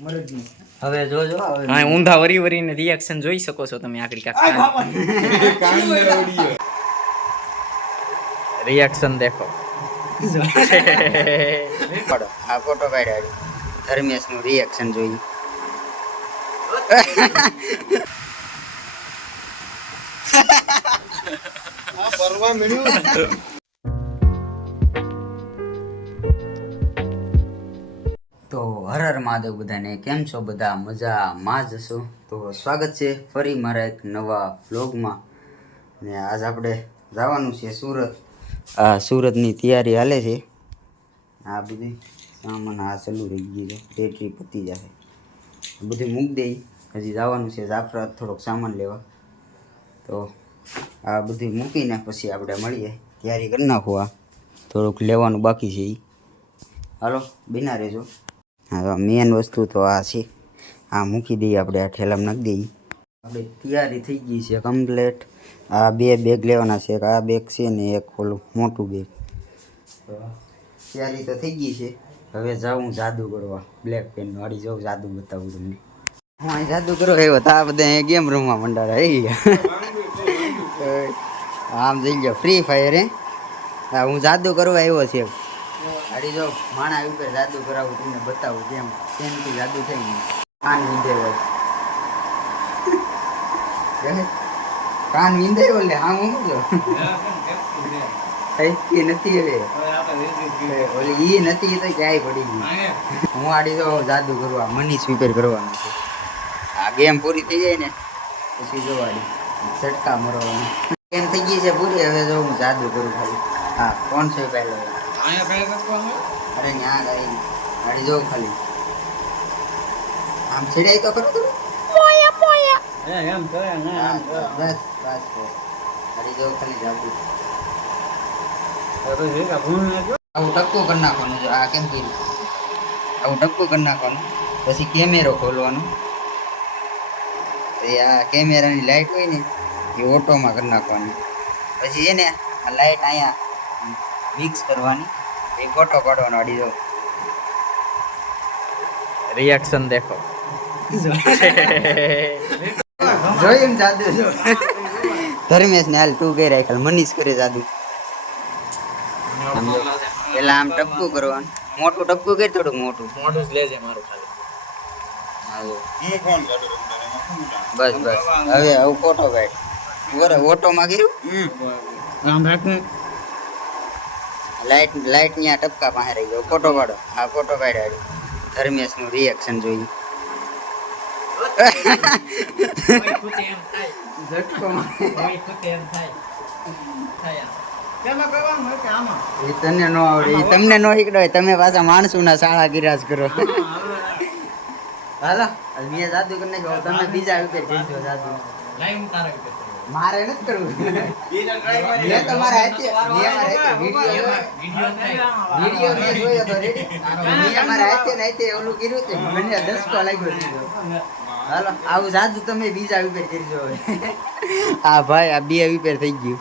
હવે જોજો હા ઊંધા વરી વરીને રિએક્શન જોઈ શકો છો તમે આગળ રિએક્શન દેખો આ ફોટો પાડ્યો ધર્મેશ નું રિએક્શન જોઈ પરવા મળ્યું તો હર હર મહાદેવ બધાને કેમ છો બધા મજામાં જ હશો તો સ્વાગત છે ફરી મારા એક નવા વ્લોગમાં ને આજ આપણે જવાનું છે સુરત આ સુરતની તૈયારી હાલે છે આ બધી સામાન આ ચાલુ રહી ગઈ છે બેટરી પતી જશે બધું મૂકી દઈ હજી જવાનું છે જાફરા થોડોક સામાન લેવા તો આ બધું મૂકીને પછી આપણે મળીએ તૈયારી કરી નાખો આ થોડુંક લેવાનું બાકી છે એ હાલો બિના રહેજો હા મેન વસ્તુ તો આ છે આ મૂકી દઈએ આપણે આ ઠેલામાં નાખી દઈએ આપણે તૈયારી થઈ ગઈ છે કમ્પ્લેટ આ બે બેગ લેવાના છે આ બેગ છે ને એક ઓલું મોટું બેગ તો તૈયારી તો થઈ ગઈ છે હવે જાઉં જાદુ કરવા બ્લેક પેન વાળી જાઉં જાદુ બતાવું તમને હું અહીં જાદુ કરો આવ્યો તો આ બધા ગેમ રમવા મંડાડા એ આમ જઈ ગયો ફ્રી ફાયર હે હા હું જાદુ કરવા આવ્યો છે અરે જો માણા ઉપર જાદુ કરાવું તમને બતાવું કેમ કેમથી જાદુ થઈ ગયું કાન વિંધેલો કાન વિંધેલો લે હા હું જો કઈ નથી હવે ઓલી ઈ નથી તો ક્યાંય પડી ગઈ હું આડી તો જાદુ કરવા મની સ્વીપર કરવાનું છે આ ગેમ પૂરી થઈ જાય ને પછી જોવાડી ઝટકા મરવાનું ગેમ થઈ ગઈ છે પૂરી હવે જો હું જાદુ કરું ખાલી હા કોણ છે પહેલો અરે ન્યા ગાડી ગાડી જો ખાલી આમ છેડાઈ તો કરું તું એમ તો બસ બસ ગાડી જો ખાલી જાદુ આવું ટક્કો કરી નાખવાનું જો આ કેમ કર્યું આવું ટક્કો કરી નાખવાનું પછી કેમેરો ખોલવાનો આ કેમેરાની લાઈટ હોય ને એ ઓટોમાં કરી નાખવાની પછી છે ને આ લાઈટ અહીંયા મિક્સ કરવાની એ ફોટો પાડવાનો અડી દો રિએક્શન દેખો જોયું જાદુ ધર્મેશ ને હાલ તું કઈ રાખ મનીષ કરે જાદુ પેલા આમ ટપકું કરવાનું મોટું ટપકું કરી થોડુંક મોટું મોઢું જ લેજે મારું ખાલી બસ બસ હવે આવું ફોટો કાઢ ઓરે ઓટોમાં કર્યું આમ રાખને લાઈટ લાઈટ ન્યા ટપકા પાસે રહી ગયો ફોટો પાડો હા ફોટો પાડ્યો ધર્મેશ નું રિએક્શન જોઈ તને નો આવડે તમને નો શીખડો તમે પાછા માણસો ના શાળા ગિરાજ કરો હાલો મેં જાદુ કરી નાખ્યો તમે બીજા રીતે કહેજો જાદુ મારે નથી કરવું મેં તો મારા હાથે વિડિયો મેં જોયો તો રેડી મેં મારા હાથે ઓલું કર્યું તે મને દસકો લાગ્યો દીધો હાલો આવું જાદુ તમે બીજા ઉપર કરજો હા ભાઈ આ બે ઉપર થઈ ગયું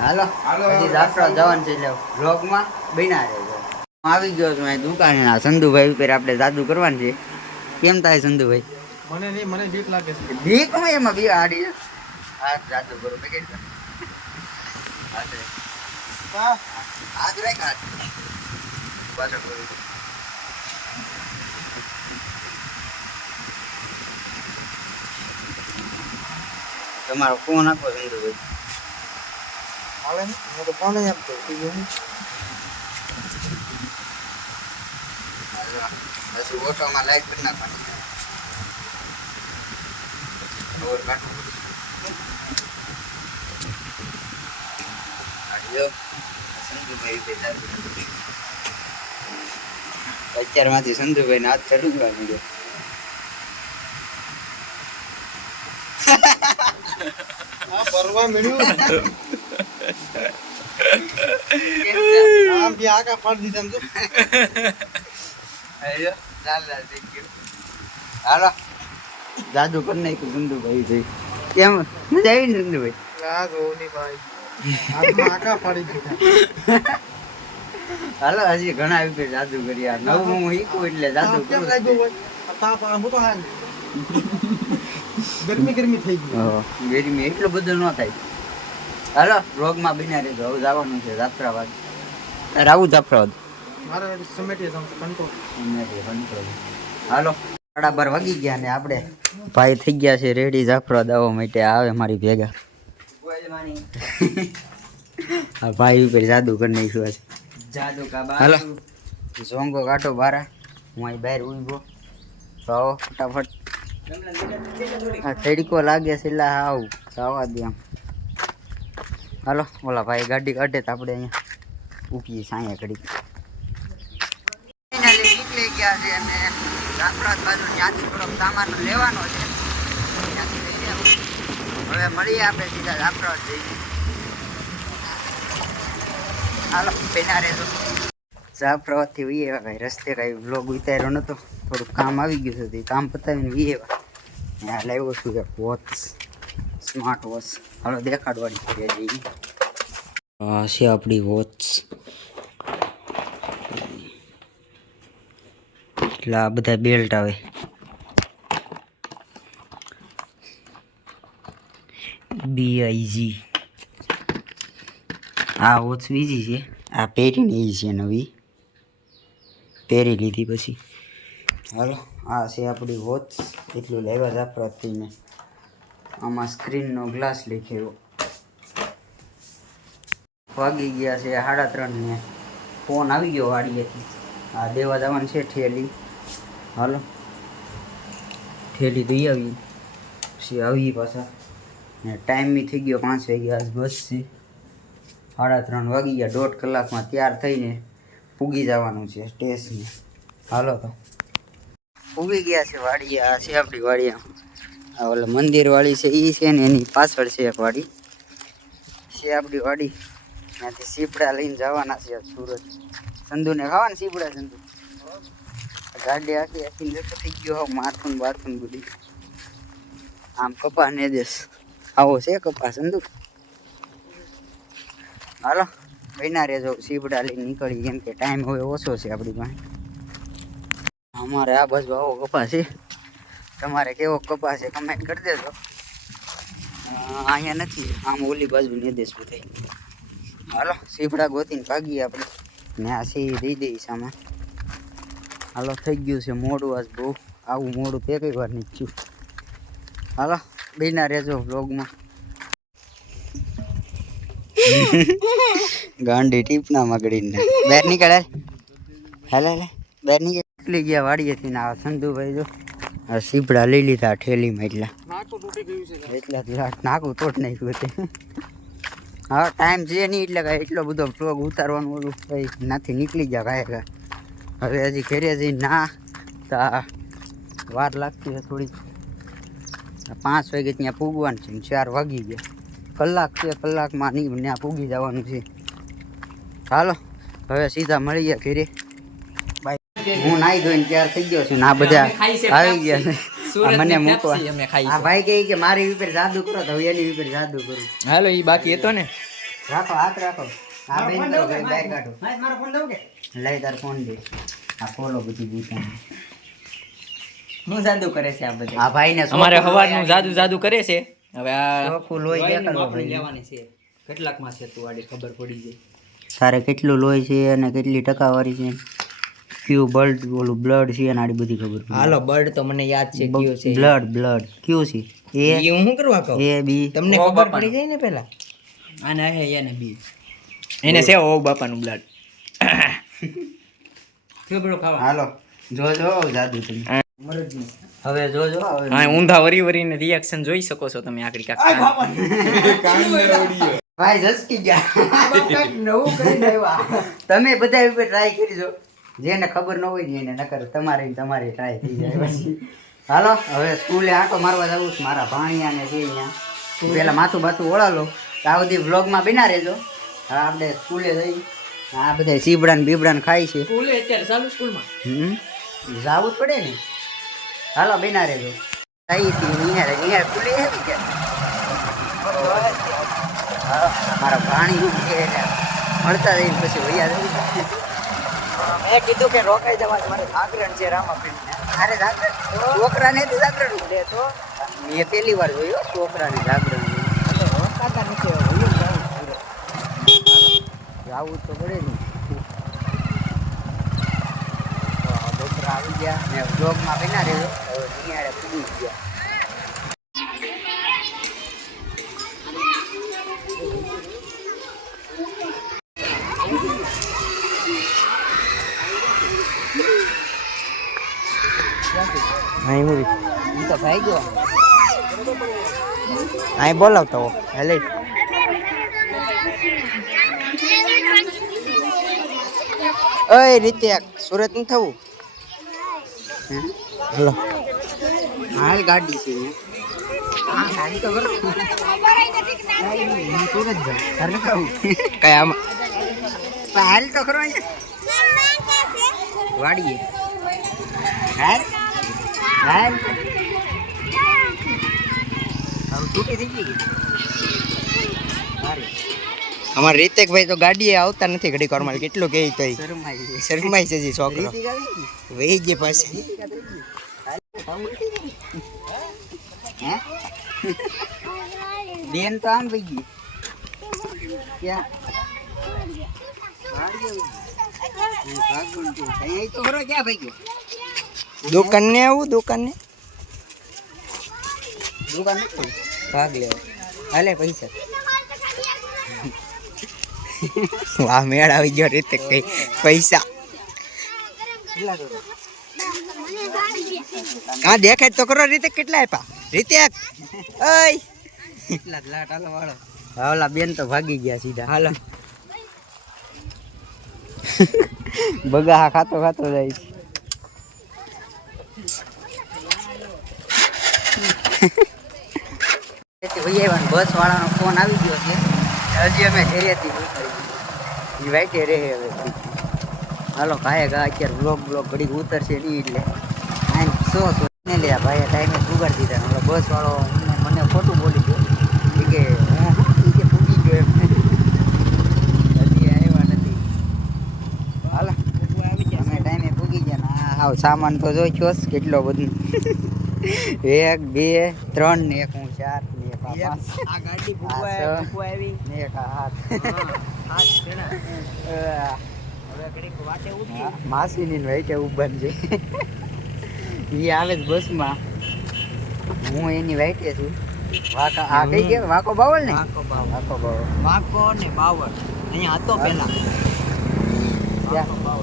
હાલો હજી જાફરા જવાનું છે એટલે વ્લોગમાં બન્યા રહેજો આવી ગયો છું અહીં દુકાને ના સંધુભાઈ ઉપર આપણે જાદુ કરવાનું છે કેમ થાય સંધુભાઈ મને નહીં મને બીક લાગે છે બીક માં એમાં બી આડી હા જાદુ કરો પેકેટ હા હાથ રાખ હાથ પાછળ કરી તમારો ફોન આપો સંધુભાઈ હાલે ને હું તો ફોન જ આપતો પછી ઓટોમાં લાઈટ કરી નાખવાની અત્યારમાંથી સંધુભાઈ ને હાથ ફેરવવા મળ્યો પરવા મળ્યું આમ બી આગા પાડી દીધા તો આયો લાલ લાલ થઈ ગયો હાલો જાદુ કરી નાખ્યું સંધુભાઈ જઈ કેમ મજા આવી ને સંધુભાઈ આ જોની ભાઈ હાથમાં આગા પાડી દીધા હાલો હજી ઘણા વિપે જાદુ કર્યા નવું હું શીખું એટલે જાદુ કેમ કરું લાગ્યું હોય આ તાપ આ મોટો હાલ ગરમી થઈ ગઈ ગરમી એટલું બધું ન થાય હાલો વ્લોગમાં બિના રહેજો હવે જવાનું છે જાત્રાબાદ આવું જાફરાબાદ મારે સમેટી જાઉં છું કંટ્રોલ હાલો 12:30 વાગી ગયા ને આપણે ભાઈ થઈ ગયા છે રેડી જાફરાબાદ આવવા માટે આવે મારી ભેગા આ ભાઈ ઉપર જાદુ કરી નાખ્યું છે જાદુ કા હાલો ઝોંગો કાઢો બારા હું અહીં બહાર ઊભો તો આવો ફટાફટ આ તડકો લાગે છે એટલે આવું આવવા દે આમ હાલો ઓલા ભાઈ ગાડી કાઢે તો આપણે અહીંયા ઊભી સાયા ઘડી નીકળી ગયા છે અને જાફરાબાદ બાજુ ત્યાંથી થોડોક સામાન લેવાનો છે ત્યાંથી લઈ આવું. હવે મળીએ આપણે સીધા જાફરાબાદ જઈએ હાલો બેના રહેજો જાફરાબાદથી વી આવ્યા કાંઈ રસ્તે કાંઈ વ્લોગ ઉતાર્યો નહોતો થોડુંક કામ આવી ગયું હતું એ કામ પતાવીને વી આવ્યા ત્યાં લાવ્યો છું એક વોચ સ્માર્ટ વોચ હાલો દેખાડવાની કરીએ જઈએ આ છે આપણી વોચ એટલે આ બધા બેલ્ટ આવે BIG આ વોચ બીજી છે આ પહેરીને એ છે નવી પહેરી લીધી પછી હાલો આ છે આપણી વોચ એટલું લેવા જાફરાબાદથી ને આમાં સ્ક્રીનનો ગ્લાસ લખેલો વાગી ગયા છે 3:30 ને ફોન આવી ગયો વાડીએથી આ દેવા જવાનું છે ઠેલી હાલો ઠેલી દઈ આવી પછી આવી પાછા ને ટાઈમ બી થઈ ગયો 5 વાગ્યા આજ બસ છે 3:30 વાગી ગયા 1.5 કલાકમાં તૈયાર થઈને પૂગી જવાનું છે સ્ટેશને હાલો તો પૂગી ગયા છે વાડી આ છે આપણી વાડી આ ઓલા મંદિર વાળી છે એ છે ને એની પાછળ છે એક વાડી છે આપણી વાડી ત્યાંથી સીપડા લઈને જવાના છે સુરત સંધુને ખાવાના સીપડા સંધુ ગાડી આખી આખી લેતો થઈ ગયો માથું બાથું બધી આમ કપા ને દેશ આવો છે કપા સંધુ હાલો બના રહેજો સીપડા લઈને નીકળી કેમ કે ટાઈમ હવે ઓછો છે આપણી પાસે અમારે આ બાજુ આવો કપા છે તમારે કેવો કપા છે કમેન્ટ કરી દેજો અહીંયા નથી આમ ઓલી બાજુ ને દેશ બધે હાલો સીપડા ગોતીને ભાગીએ આપણે ને આ સી દઈ દઈ સામે હાલો થઈ ગયું છે મોડું આજ બહુ આવું મોડું તે કઈ વાર નહીં થયું હાલો બના રહેજો વ્લોગમાં ગાંડી ટીપના મગડીને બહાર નીકળે હાલે હાલે બહાર નીકળી ગયા વાડીએથી ને આ સંધુભાઈ જો આ સીપડા લઈ લીધા ઠેલીમાં એટલા નાકું તોડ નાખ્યું હતું હા ટાઈમ છે નહીં એટલે કાંઈ એટલો બધો વ્લોગ ઉતારવાનું ઓલું કંઈ નાથી નીકળી ગયા કાંઈ હવે હજી ઘરે જઈને ના તો વાર લાગતી હોય થોડી 5 વાગે ત્યાં પૂગવાનું છે 4 વાગી ગયા કલાક છે કલાકમાં નહીં ત્યાં પૂગી જવાનું છે ચાલો હવે સીધા મળીએ ઘરે બાય હું નાઈ ધોઈને તૈયાર થઈ ગયો છું ને આ બધા આવી ગયા છે મને મૂકવા આ ભાઈ કહે કે મારી ઉપર જાદુ કરો તો એની ઉપર જાદુ કરું હાલો ઈ બાકી હતો ને રાખો હાથ રાખો આ બેન કરો ભાઈ બાય કાઢો મારો ફોન દઉં કે લઈ તાર ફોન દે આ ખોલો બધી દુકાન હું જાદુ કરે છે આ બધા આ ભાઈને અમારે હવારનું જાદુ કરે છે હવે આ ચોખ્ખું લોહી દેખાડો આપણે લેવાની છે કેટલાકમાં છે તું આડી ખબર પડી જાય તારે કેટલું લોહી છે અને કેટલી ટકાવારી છે ક્યુ બ્લડ ઓલું બ્લડ છે અને આડી બધી ખબર પડી હાલો બર્ડ તો મને યાદ છે કયો છે બ્લડ ક્યુ છે એ હું શું કરવા કહું એ બી તમને ખબર પડી જાય ને પહેલા આને હે એને બી એને છે ઓ બાપાનું બ્લડ કેબડો ખાવા હાલો જોજો જાદુ તમે હવે જોજો હવે હા ઊંધા વરીને રિએક્શન જોઈ શકો છો તમે આકડી કાકા ભાઈ જસકી ગયા નવું કરી આવ્યા તમે બધા ઉપર ટ્રાય કરજો જેને ખબર ન હોય ને એને નકર તમારી ટ્રાય થઈ જાય પછી હાલો હવે સ્કૂલે આંટો મારવા જવું છે મારા ભાણિયાને છે અહીંયા પેલા માથું બાથું ઓળાલો આ બધી વ્લોગમાં બિના રહેજો હા આપણે સ્કૂલે જઈ આ બધા સીબડા ને બીબડા ને ખાય છે સ્કૂલે અત્યારે ચાલુ સ્કૂલમાં જાવું જ પડે ને હાલો બિના રહેજો અહીંયા સ્કૂલે આવી ગયા મારા ભાણી છે મળતા રહીને પછી વૈયા જવું. મેં કીધું કે રોકાઈ જવા મારે જાગરણ છે રામાપીરને. અરે જાગરણ છોકરાને તો જાગરણ ઉડે તો મેં પહેલી વાર જોયું છોકરાને જાગરણ તો રોકાતા નથી હવે વયું જાવું સુરત. આવું તો પડે ને. તો છોકરા આવી ગયા ને બ્લોગમાં બના રહ્યો હવે નિયાળે પૂરી ગયા. અહીં હું હું તો ભાઈ ગયો. અહીં બોલાવતો હો હેલે ઓય રીત્યા સુરત ન થવું હલો હાલ ગાડી છે હા ગાડી તો કરો. હું સુરત જાઉં તારે કહું કઈ આમાં હાલ તો ખરો અહીંયા વાડીએ હાલ હાલ હવે તૂટી થઈ ગઈ સારી અમારા રીતેકભાઈ તો ગાડીએ આવતા નથી ઘડી કોરમાં કેટલું કે તો શરમાઈ ગઈ. શરમાઈ છે જી છોકરો રીતિક આવી ગઈ. વહી ગઈ પાસે હે? બેન તો આમ થઈ ગઈ ક્યાં અહીં તો ખરો ક્યાં ભાઈ ગયો દુકાન ને આવું દુકાન ને દુકાન નથી ભાગ લેવો હાલે પૈસા વાહ મેળ આવી ગયો રીતેક કઈ પૈસા કેટલા તો હા દેખાય તો કરો રીતેક કેટલા આપ્યા રીતેક ઓય કેટલા જ લાટ હાલો વાળો હાલા બેન તો ભાગી ગયા સીધા હાલો બગા ખાતો ખાતો જાય બસ વાળાનો ફોન આવી ગયો છે હજી અમે હેરિયાથી ઉતરી વાઈટે રહે હવે હાલો ભાઈ ગા અત્યારે બ્લોગ ઘડી ઉતરશે નહીં એટલે આમ સો ને લે ભાઈ ટાઈમે સુગાડ દીધા હવે બસ વાળો મને ખોટું બોલી ગયો કે હું કે પૂગી ગયો એમ હજી આવ્યા નથી હાલો અમે ટાઈમે પૂગી ગયા ને હાવ સામાન તો જોઈ છો કેટલો બધું 1 2 3 ને 1 હું 4 ને 1 આ 5 આ ગાડી ભૂકવા આવી ને 1 આ 7 હવે ઘડીક વાટે ઉઠી માસીની વાઈટે ઉભન છે એ આવે જ બસમાં હું એની વાઈટે છું વાકા આ કઈ કે વાકો બાવળ ને વાંકો બાવળ. વાકો બાવળ વાંકો ને બાવળ અહીંયા હતો પેલા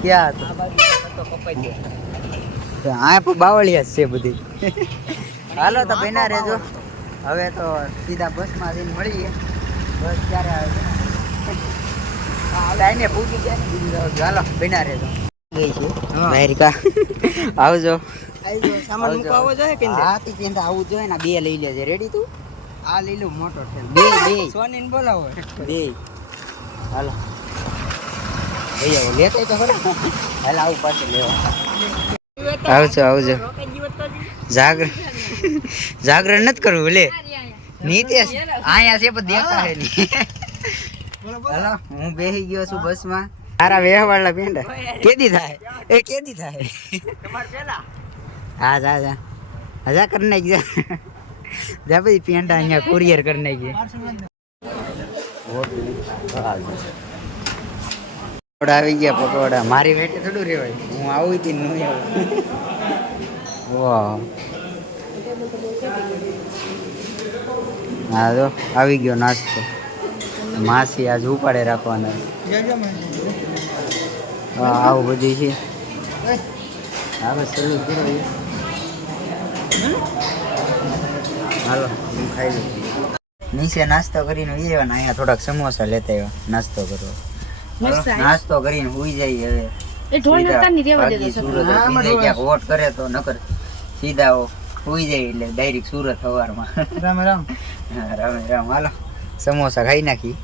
ક્યાં હતો આ બાજુ હતો કપાઈ ગયો આ પણ બાવળિયા જ છે બધી હાલો તો બેના રહેજો હવે તો સીધા બસમાં જઈને મળીએ બસ ક્યારે આવે ટાઈમે પૂછી જાય ને બીજું ચાલો બેના રહેજો ગઈ છે હા. અમેરિકા આવજો સામાન મૂકવા આવો જોઈએ કે હા તી પેંડા આવું જોઈએ ને 2 લઈ લેજે રેડી તું આ લઈ લો મોટો છે 2 સોનીને બોલાવો 2 હાલો ભૈયા લેતા તો ખરા હાલ આવું પાછું લેવા આવજો જાગરણ નથી કરવું લે નીતેશ આયા છે પણ દેખા હે નહીં હાલો હું બેસી ગયો છું બસમાં તારા વેહવાળા પેંડા કેદી થાય એ કેદી થાય તમાર પેલા હા જા જા હજા કરી નાખી જા પછી પેંડા અહીંયા કુરિયર કરી નાખીએ પકોડા આવી ગયા પકોડા મારી વેટે થોડું રેવાય હું આવું હતી નહીં આવું વાહ હા જો આવી ગયો નાસ્તો માસી આજ ઉપાડે રાખવાના હા આવું બધું છે હવે શરૂ કરો હાલો હું ખાઈ લઉં નીચે નાસ્તો કરીને ઉઈ આવ્યા ને અહીંયા થોડાક સમોસા લેતા આવ્યા નાસ્તો કરવા નાસ્તો કરીને ઉઈ જાય હવે બાકી સુરત સીધે ક્યાંક વોટ કરે તો નકર સીધા ઉઈ જાય એટલે ડાયરેક્ટ સુરત સવારમાં રામ રામ હા, રામે રામ હાલો સમોસા ખાઈ નાખી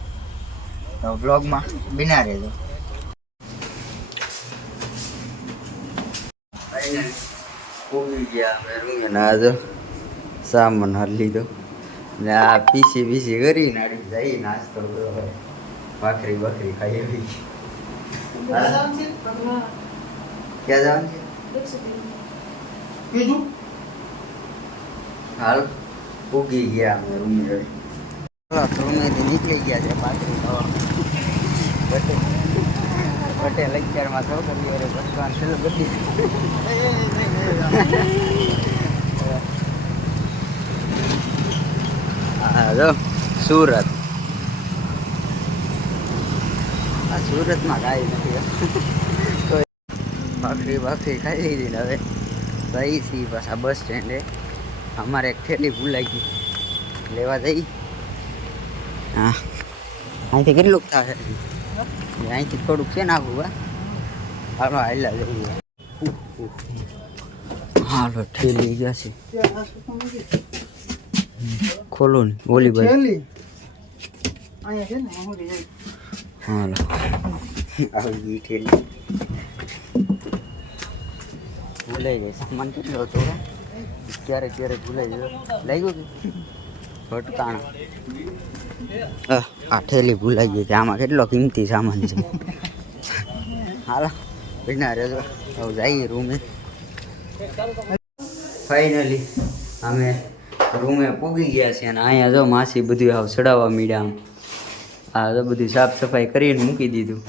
તો બ્લોગમાં બિના રહેજો સામાન હાલ લીધો ને આ પીસી કરી નાડી જઈ નાસ્તો કરવા ભાખરી ભાખરી ખાઈ આવી ક્યાં જવાનું છે કીધું હાલ ઉગી ગયા અમે રૂમે રૂમેથી નીકળી ગયા છે ભાખરી ખાવા પટેલ 11 માં છોકરીઓ રે ભગવાન છેલ્લે બધી હા જો સુરત આ સુરતમાં કાંઈ નથી તો ભાખરી ભાખરી ખાઈ લીધી ને હવે જઈ છીએ પાછા બસ સ્ટેન્ડે અમારે એક થેલી ભૂલાઈ ગઈ લેવા જઈ હા અહીંથી કેટલુંક થાય અહીંથી થોડુંક છે નાખવું હાલો હાલા જઈએ હાલો ઠેલી ગયા છે ખોલો ને ઓલી બાજુ છેલ્લી અહીંયા છે ને હું રહી હાલો આવી ગઈ ઠેલી ભૂલાઈ જાય સામાન કેટલો હતો ક્યારેક ક્યારેક ભૂલાઈ જાય લાગ્યું કે ભટકાણા આ ઠેલી ભૂલાઈ ગઈ છે આમાં કેટલો કિંમતી સામાન છે હાલો વિના રહેજો હવે જઈએ રૂમે ફાઇનલી અમે રૂમે પૂગી ગયા છે અને અહીંયા જો માસી બધું આવ ચડાવવા મીડ્યા આ તો બધું સાફ સફાઈ કરીને મૂકી દીધું